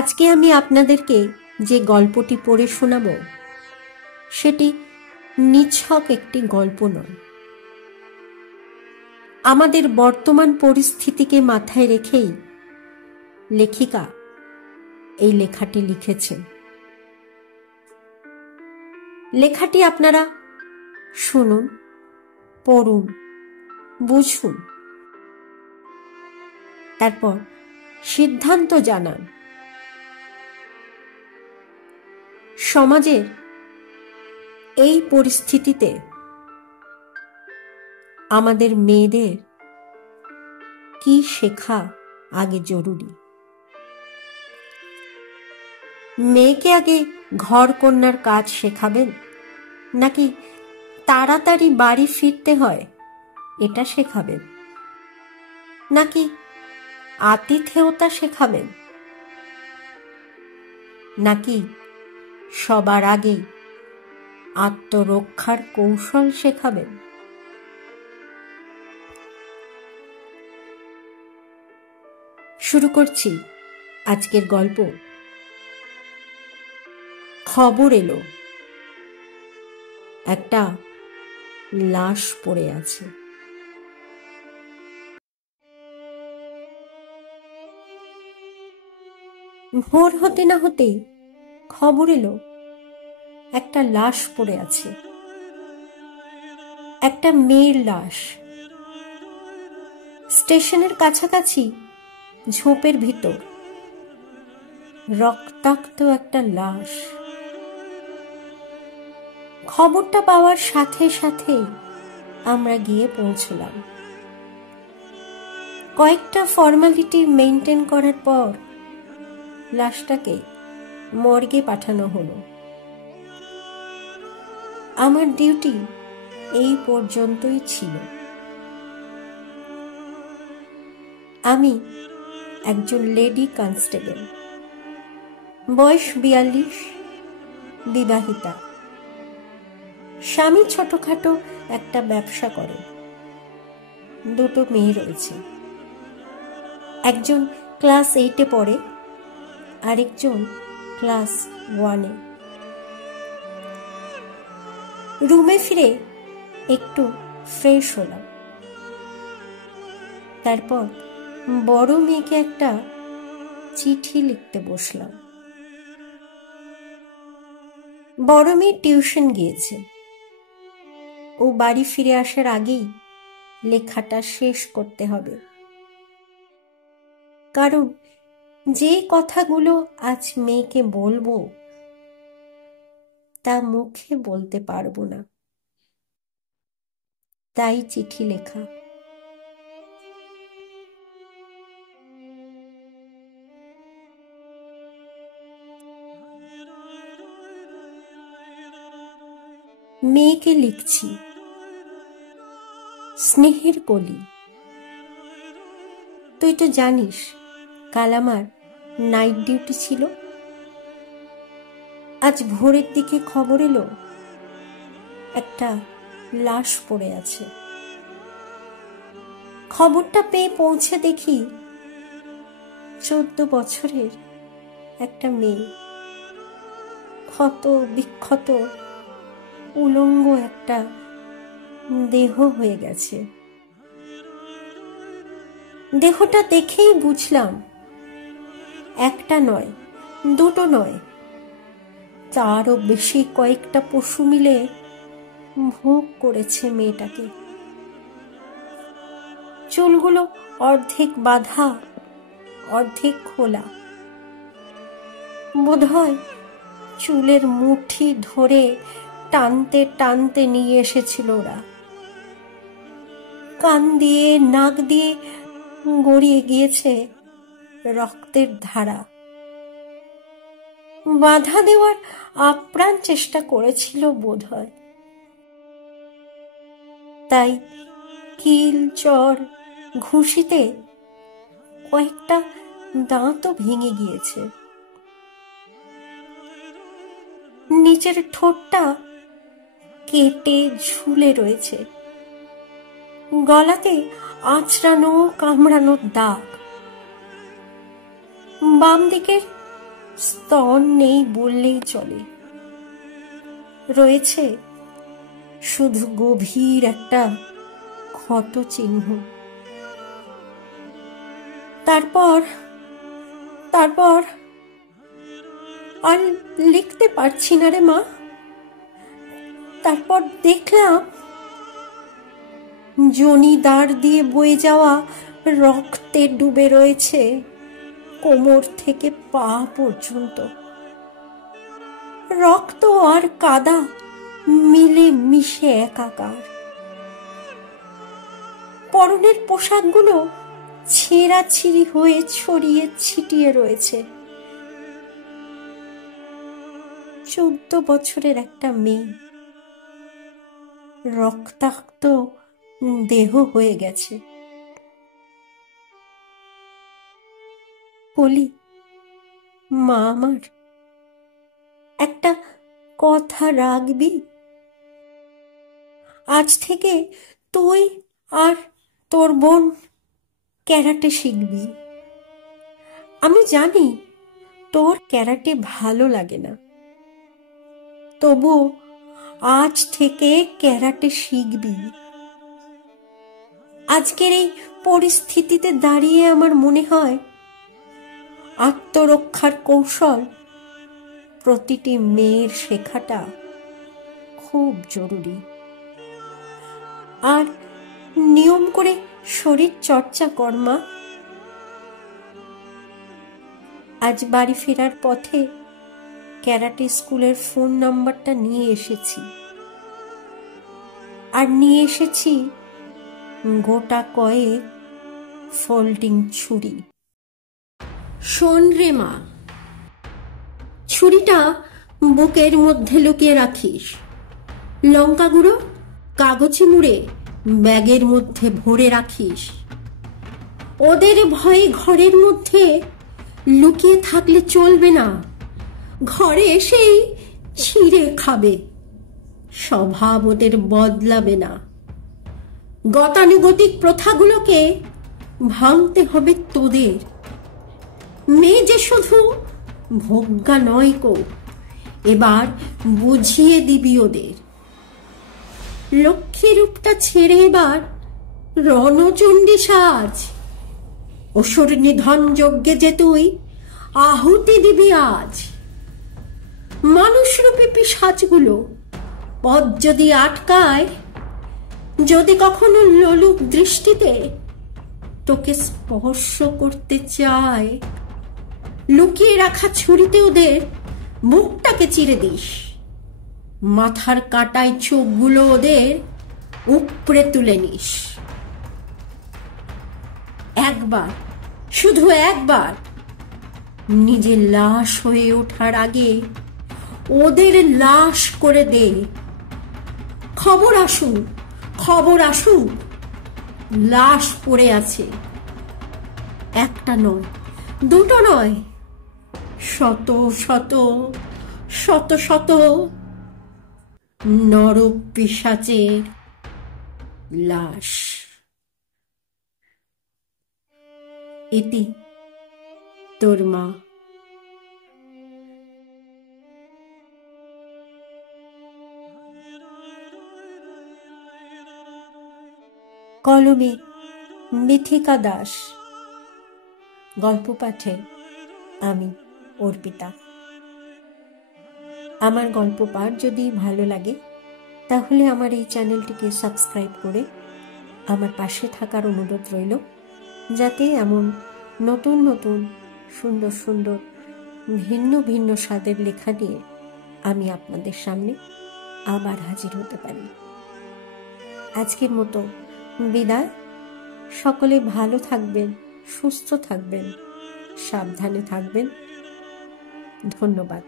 আজকে আমি আপনাদেরকে যে গল্পটি পড়ে শোনাব সেটি নিছক একটি গল্প নয়। আমাদের বর্তমান পরিস্থিতিকে মাথায় রেখেই লেখিকা এই লেখাটি লিখেছেন। লেখাটি আপনারা শুনুন, পড়ুন, বুঝুন, তারপর সিদ্ধান্ত জানান। সমাজের এই পরিস্থিতিতে আমাদের মেয়েদের কি শেখা আগে জরুরি? মেয়েকে আগে ঘর কন্যার কাজ শেখাবেন, নাকি তাড়াতাড়ি বাড়ি ফিরতে হয় এটা শেখাবেন, নাকি আতিথেয়তা শেখাবেন, নাকি সবার আগে আত্মরক্ষার কৌশল শেখাবেন? শুরু করছি আজকের গল্প। খবর এলো একটা লাশ পড়ে আছে। ভোর হতে না হতেই খবর এলো একটা লাশ পড়ে আছে, একটা মেয়ের লাশ। স্টেশনের কাছাকাছি ঝোপের ভিতর রক্তাক্ত একটা লাশ। খবরটা পাওয়ার সাথে সাথে আমরা গিয়ে পৌঁছলাম। কয়েকটা ফর্মালিটি মেইনটেইন করার পর লাশটাকে মর্গে পাঠানো হলো। আমার ডিউটি এই পর্যন্তই ছিল। আমি একজন লেডি কনস্টেবল, বয়স 42, বিবাহিতা। স্বামী ছোটখাটো একটা ব্যবসা করে, দুটো মেয়ে রয়েছে। একজন ক্লাস 8-এ পড়ে, আরেকজন ক্লাস 1-এ। রুমে ফিরে একটু ফ্রেশ হলাম, তারপর বড় মেয়েকে একটা চিঠি লিখতে বসলাম। বড় মেয়ে টিউশন গিয়েছে, ও বাড়ি ফিরে আসার আগেই লেখাটা শেষ করতে হবে, কারণ যে কথাগুলো আজ মেয়েকে বলবো তা মুখে বলতে পারবো না, তাই চিঠি লেখা। মেয়েকে লিখছি, স্নেহের কলি। তুই তো জানিস কাল আমার নাইট ডিউটি ছিল। আজ ভোরের দিকে খবর এলো একটা লাশ পড়ে আছে। খবরটা পেয়ে পৌঁছে দেখি 14 বছরের একটা মেয়ে, ক্ষত বিক্ষত উলঙ্গ একটা দেহ হয়ে গেছে। দেহটা দেখেই বুঝলাম একটা নয়, দুটো নয়, তারও বেশি কয়েকটা পশু মিলে ভোগ করেছে মেয়েটাকে। চুলগুলো অর্ধেক বাঁধা, অর্ধেক খোলা। বোধহয় চুলের মুঠি ধরে টানতে টানতে নিয়ে এসেছিল ওরা। কান দিয়ে নাক দিয়ে গড়িয়ে গিয়েছে রক্তের ধারা। বাধা দেওয়ার আপ্রাণ চেষ্টা করেছিল বোধহয়, তাই কিল চর ঘুষিতে কয়েকটা দাঁতও ভেঙে গিয়েছে। নিচের ঠোঁটটা কেটে ঝুলে রয়েছে। গলাতে আঁচড়ানো কামড়ানোর দাগ। বাম দিকের স্তন নেই বললেই চলে, রয়েছে শুধু গভীর একটা ক্ষত চিহ্ন। তারপর তারপর আর লিখতে পারছি না রে মা। তারপর দেখলাম জনিদার দিয়ে বয়ে যাওয়া রক্তে ডুবে রয়েছে কোমর থেকে পা পর্যন্ত। রক্ত আর কাদা মিলে মিশে একাকার। পরনের পোশাকগুলো ছেঁড়াছিঁড়ি হয়ে ছড়িয়ে ছিটিয়ে রয়েছে। 14 বছরের একটা মেয়ে, রক্তাক্ত দেহ হয়ে গেছে। বলি, মা আমার, একটা কথা রাখবি? আজ থেকে তুই আর তোর বোন ক্যারাটে শিখবি। আমি জানি তোর ক্যারাটে ভালো লাগে না, তবু আজ থেকে ক্যারাটে শিখবি। আজকের এই পরিস্থিতিতে দাঁড়িয়ে আমার মনে হয় আত্মরক্ষার কৌশল প্রতিটি মেয়ের শেখাটা খুব জরুরি। আর নিয়ম করে শরীর চর্চা কর মা। আজ বাড়ি ফেরার পথে ক্যারাটে স্কুলের ফোন নাম্বারটা নিয়ে এসেছি, আর নিয়ে এসেছি গোটা কয়েক ফোল্ডিং ছুরি। শোন রে মা, ছুরিটা বুকের মধ্যে লুকিয়ে রাখিস। লঙ্কা গুঁড়ো কাগজে মুড়ে ব্যাগের মধ্যে ভরে রাখিস। ওদের ভয়ে ঘরের মধ্যে লুকিয়ে থাকলে চলবে না, ঘরে এসেই ছিঁড়ে খাবে। স্বভাব ওদের বদলাবে না। গতানুগতিক প্রথাগুলোকে ভাঙতে হবে তোদের। মেয়ে যে শুধু ভোগ্যা নয় কো, এবার বুঝিয়ে দিবি ওদের। লক্ষ্মী রূপটা ছেড়ে এবার রণচণ্ডী সাজ। অসুর নিধন যজ্ঞে যে তুই আহুতি দিবি আজ। মানুষরূপী পিশাচগুলো পথ যদি আটকায়, যদি কখনো লোলুপ দৃষ্টিতে তোকে স্পর্শ করতে চায়, লুকিয়ে রাখা ছুরিতে ওদের বুকটাকে চিরে দিস। মাথার কাটায় চোখগুলো ওদের উপড়ে তুলে নিস। একবার, শুধু একবার নিজে লাশ হয়ে ওঠার আগে ওদের লাশ করে দে। খবর আসুক, খবর আসুক, লাশ পড়ে আছে। একটা নয়, দুটো নয়, শত শত শত শত নরক পিশাচের লাশ। এটি তোর মা। কলমে মিথিকা দাস। গল্প পাঠে আমি অর্পিতা। আমার গল্প পাঠ যদি ভালো লাগে তাহলে আমার এই চ্যানেলটিকে সাবস্ক্রাইব করে আমার পাশে থাকার অনুরোধ রইল, যাতে এমন নতুন নতুন সুন্দর সুন্দর ভিন্ন ভিন্ন স্বাদের লেখা নিয়ে আমি আপনাদের সামনে আবার হাজির হতে পারি। আজকের মতো বিদায়। সকলে ভালো থাকবেন, সুস্থ থাকবেন, সাবধানে থাকবেন। ধন্যবাদ।